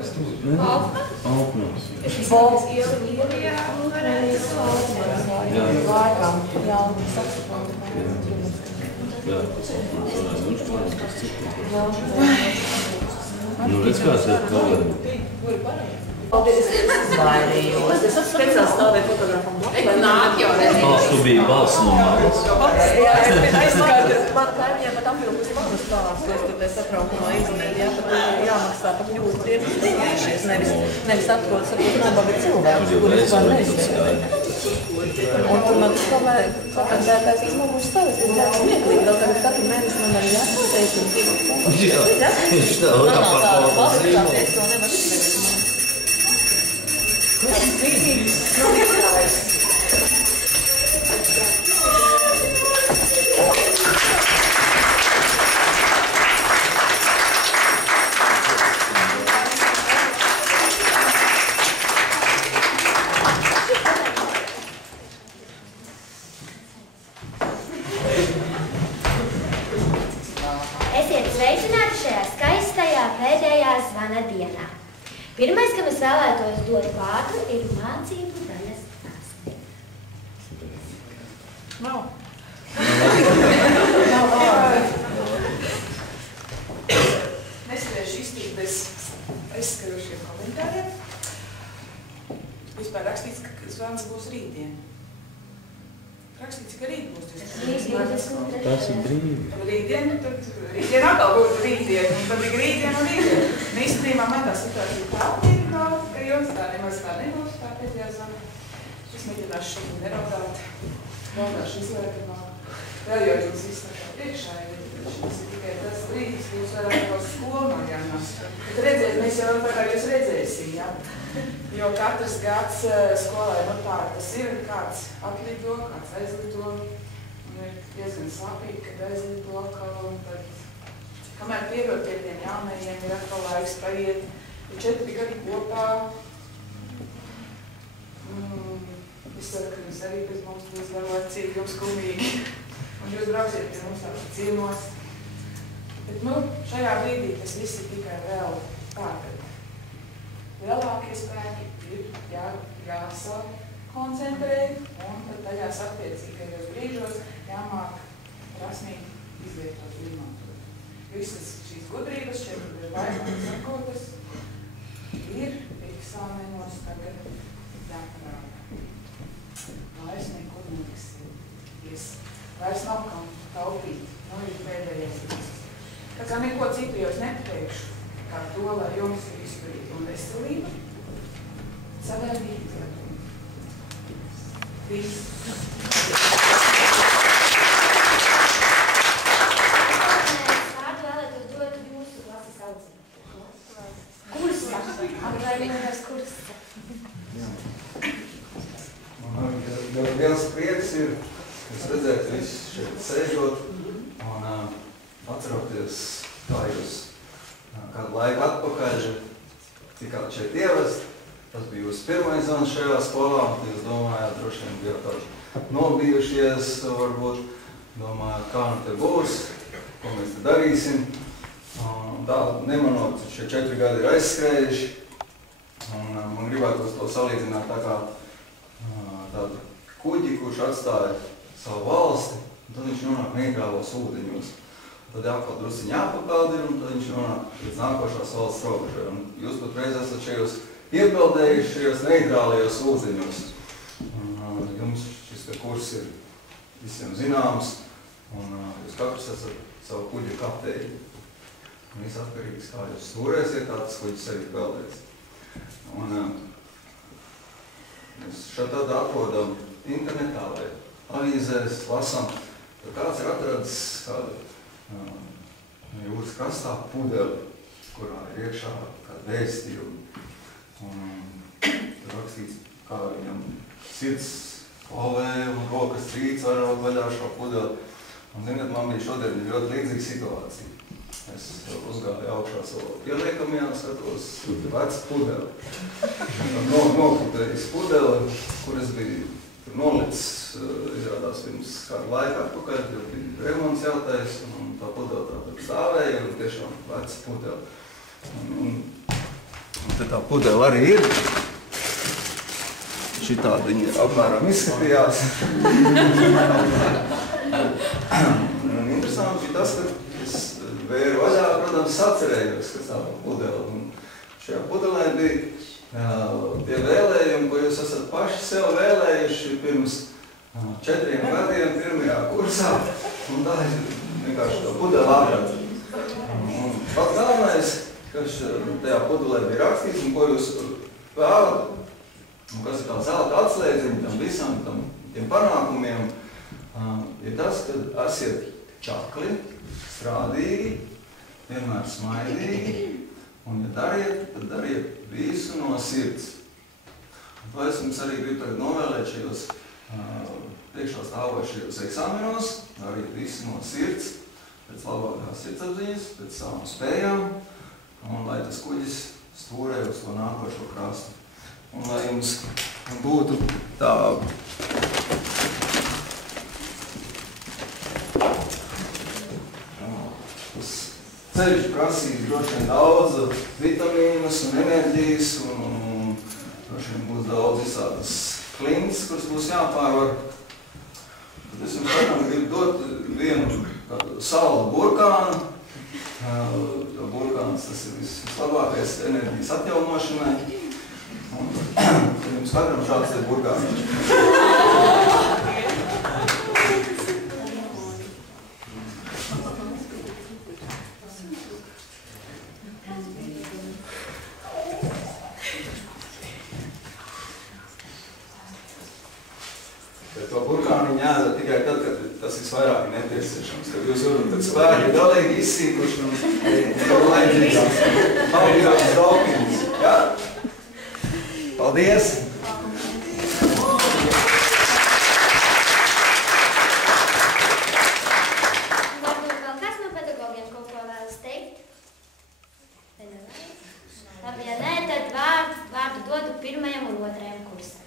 Alpnos. Nu, redz, kāds ir kolēģi. Es baidījos. Es speciāli stāvēju fotogrāfam blakus. Nāk jau redzēju. Tu biji balss no mājas. Jā, es aizskatu. Man kaimiņiem pat apvilkus manas stāstos, tad es satraukumā izmēju, jā, pat jāmaksā pat ļoti tieši zinījušies, nevis atkodas ar nabaga cilvēkus, kur vispār neizsaka. Un tur man tas kompensētājs izmūguši stāvis, ir ļoti smieklīgi, vēl tagad katru mēnesi man arī jāpateic un tīk. Jā, viņš tā kā par paldies zīmolu. Es to nevaru izdarīt. Tas zīmīgs nav izkrājis. Esiet sveicināti šajā skaistajā pēdējā zvana dienā. Pirmais, kam es vēlētos dot vārdu, ir mācību daļas stāsti. Nav. Neskriešu iztikt bez aizskarošiem komentāriem. Vispār rakstīts, ka zvans būs rītdien. Rakstīts, ka rīt būs 20. Tas ir brīvi. Rītdien, tad rītdien atkal būtu rītdien, un tad ir rītdien un rītdien. Un īstenībā man tā situācija tāpēc nav, ka jums tā nemaz tā nebūs, tāpēc jāzana. Es mēģināšu šeit neraudāt, raudāšu izlēkamā. Vēl jau jums viss tā kā priekšā ir, šis ir tikai tas brīdis, ka jūs varat kaut skolu no jānās. Bet redziet, mēs jau tā kā jūs redzēsim, jā? Jo katrs gads skolai man tā tas ir, kāds atlido, kāds aizlido. Un ir diezgan slapīgi, kad aizlido atkal, un tad, kamēr pierod pie tiem jaunajiem, ir atkal laiks paiet. Ir 4 gadi kopā. Es ceru, ka jūs arī bez mums būs garlaicīgi un skumīgi. Un jūs brauksiet pie mums tāpat ciemos. Bet, šajā brīdī tas viss ir tikai vēl tā, ka lielākie spēki ir jāsakoncentrē, un tad tajās attiecīgajos brīžos jāmāk prasmīgi izvietot un izmantot. Visas šīs gudrības, šeit ir vairāk sakotas, ir eksāmenos tagad jāparāda. Vairs nekur neliksies. Vairs nav kam taupīt, ir pēdējais risks. Tā kā neko citu jūs nepateikšu, kā to, lai jums ir izturība un veselība, sadarbība. Viss. Vārdu vēlētos dot jūsu klases audzinu. Kursa. Atvainojos kursa. Man arī liels prieks ir, es redzētu visu šeit sēžot un atceroties, kā jūs kādu laiku atpakaļ tikāt šeit ievest. Tas bija jūsu pirmais zvans šajā skolā, un jūs domājāt, droši vien bijāt tādi nobijušies, varbūt domājāt, kā nu te būs, ko mēs te darīsim. Tā nemanot, šie 4 gadi ir aizskrējuši, un man gribētos to salīdzināt tā kā tādu kuģi, kurš atstāja savu valsti, un tad viņš nonāk neitrālos ūdeņos. Tad atkal drusciņi jāpapeldi, un tad viņš nonāk līdz nākošās valsts robežai. Un jūs patreiz esat šajos iepeldējuši šajos neitrālajos ūdeņos. Jums šis kurs ir visiem zināms, un jūs katrs esat savu kuģu kapteini. Un viss atkarīgs, kā jūs stūrēsiet, tā tas kuģis arī peldēs. Un mēs šeit tad atrodam internetā vai avīzēs, lasam, ka kāds ir atradis kādu jūras krastā pudeli, kurā ir iekšā kāda vēstījuma. Tur rakstīts, kā viņam sirds klavē un rokas trīc vairāk vaļā šo pudeli. Un, ziniet, man bija šodien ļoti līdzīga situācija. Es uzgāju augšā savu pieliekamajā, skatos vecu pudeli. Nokritējis pudeli, kur es biju nolicis, izrādās pirms kādu laiku atpakaļ, jo bija remonts jātais, un tā pudeli tā stāvēja, un tiešām veca pudeli. te tā pudele arī ir. Šitādi viņi apmēram izskatījās. Interesanti bija tas, ka es vēru vaļā, protams, atcerējos, kas tā pudele. Un šajā pudelē bija tie vēlējumi, ko jūs esat paši sev vēlējuši pirms 4 gadiem pirmajā kursā. Un tā ir vienkārši to pudeli apgāt. Un pat galvenais, kas tajā pudelē bija rakstīts un ko jūs vēlat, un kas ir tā zelta atslēdziņa tam visam, tiem panākumiem, ir tas, ka esiet čakli, strādīgi, vienmēr smaidīgi, un ja dariet, tad dariet visu no sirds. Un to es jums arī gribu tagad novēlēt šajos priekšā stāvošajos eksāmenos, dariet visu no sirds, pēc labākās sirdsapziņas, pēc savām spējām, un lai tas kuģis stūrē uz to nākošo krastu. Un lai jums būtu tā tas ceļš prasīs droši vien daudz vitamīnas un enerģijas, un droši vien būs daudz visādas klints, kuras būs jāpārvar. Tad es jums kādam gribu dot vienu saula burkānu. Burkāns tas ir vislabākais enerģijas atjaunošanai. Un jums katram šāds te burkāns. Bet to burkāni ņēda tikai tad, kad tas visvairāk nepieciešams. Kad jūs jūtat, kad spēki galīgi izsīkuši un laimīgās palīgās daupiņas. Jā? Paldies! Varbūt vēl kāds no pedagogiem kaut ko vēlas teikt? Labi, ja nē, tad vārdu dodu 1. un 2. kursam.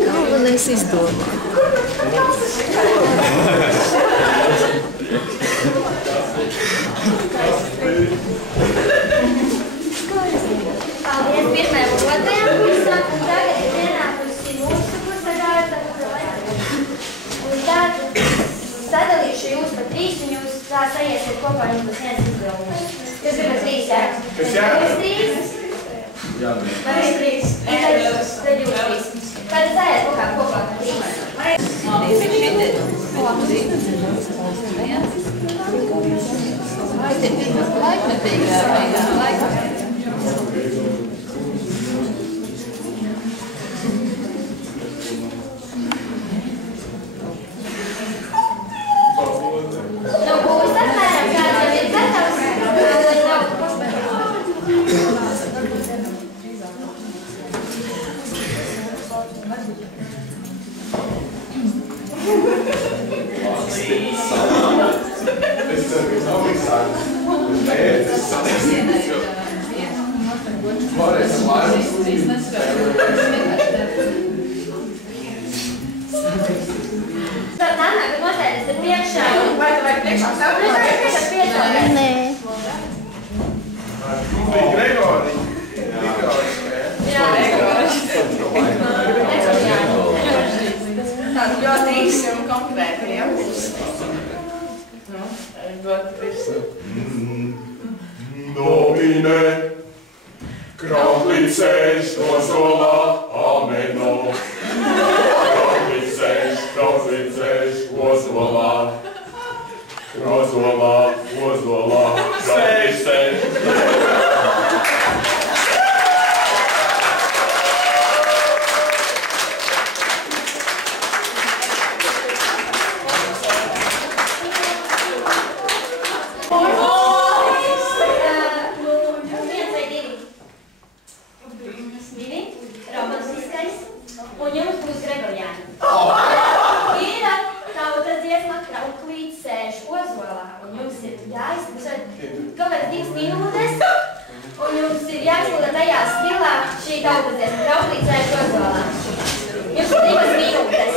Galvenais izdomāt. Paldies pirmajam un otrajam kursam, un tagad ir pienākusi mūsu kursa kārta. Un tad sadalīšu jūs pa 3, un jūs tā sajiesiet kopā, un būs viens izdevums. Kas ir pa 3 jāk? Kas jāk? Jūs 3? Jā. Vai 3? Tad jūs 3. Tad sajiet kopā pa 3. Nu, būs apmēram kāds jau ir gatavs. Tad nāk, nosēdis ir priekšā. Vai tu vajag priekšā sev? Nē. Gregori. Jā. Tāda ļoti īsi un konkrēti, ja? Ļoti visu. Domine, krautlicēš ozolā, ameno. Krautlicēš ozolā, ozolā, krautlicēš. Un jums būs Gregoriāni. Ir tautas dziesma Krauklīts sēž ozolā, un jums ir jāizpusēt kaut kādas 2 minūtes, un jums ir jāizpilda tajā stilā šī tautas dziesma Krauklīts sēž ozolā. Jums ir 2 minūtes.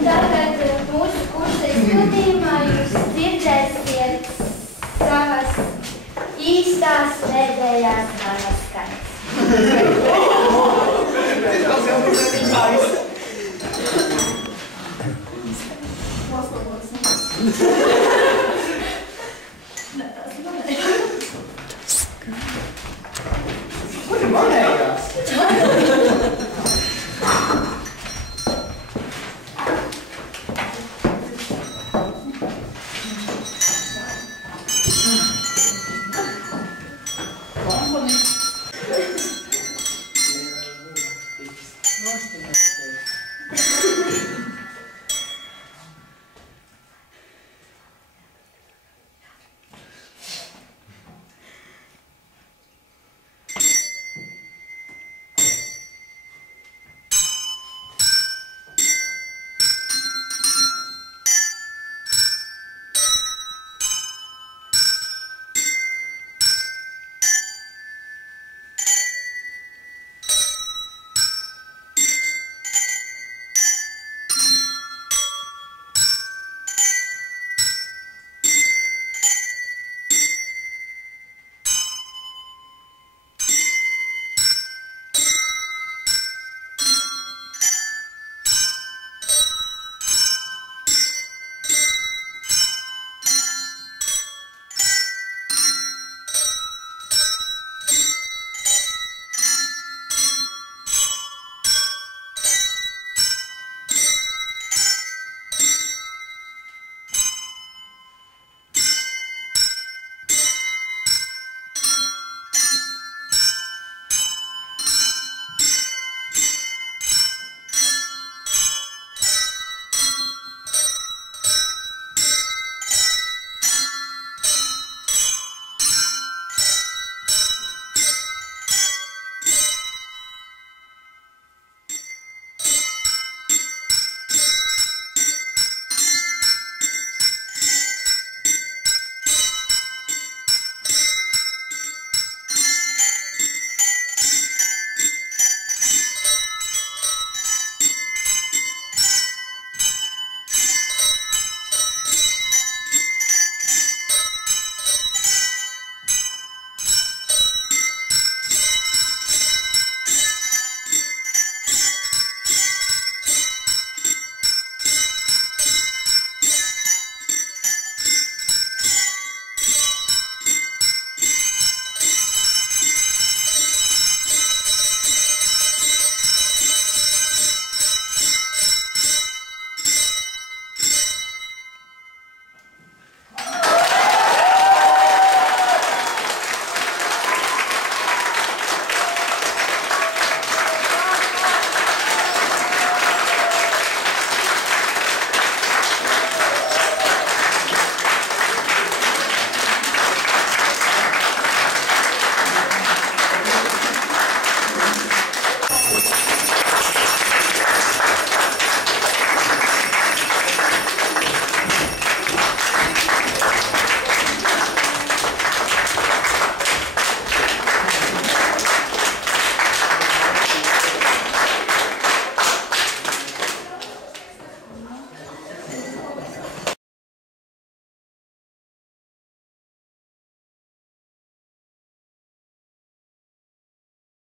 Tagad mūsu kursa izpildījumā jūs dzirdēsiet savas īstās pēdējās manas skaņas. Paldies!